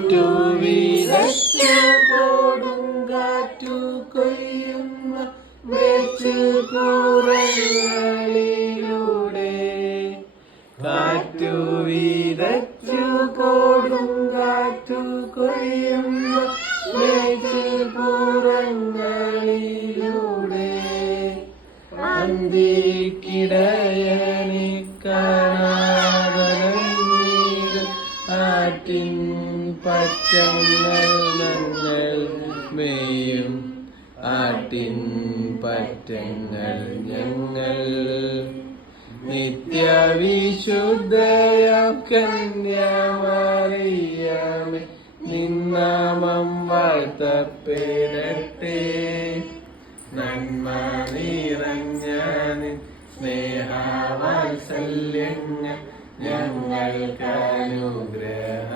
കാറ്റു വീരച്ചു കൊടുങ്കാറ്റു കൊയ്യുന്ന മേച്ചിൽപ്പുറങ്ങളിലൂടെ കാറ്റു വീരച്ചു കൊടുങ്കാറ്റു കൊയ്യുന്ന മേച്ചിൽപ്പുറങ്ങളിലൂടെ അന്തിക്കിടയനെ കാണാതീരും ആറ്റിൻ പറ്റങ്ങൾ ഞങ്ങൾ മേയും ആട്ടിൻ പറ്റങ്ങൾ ഞങ്ങൾ നിത്യവിശുദ്ധയാം കന്യാമറിയമേ നിന്നാമം വാഴ്ത്തപ്പെടട്ടെ നന്മ നിറഞ്ഞ നിൻ സ്നേഹവാത്സല്യങ്ങൾ ഞങ്ങൾക്ക് അനുഗ്രഹം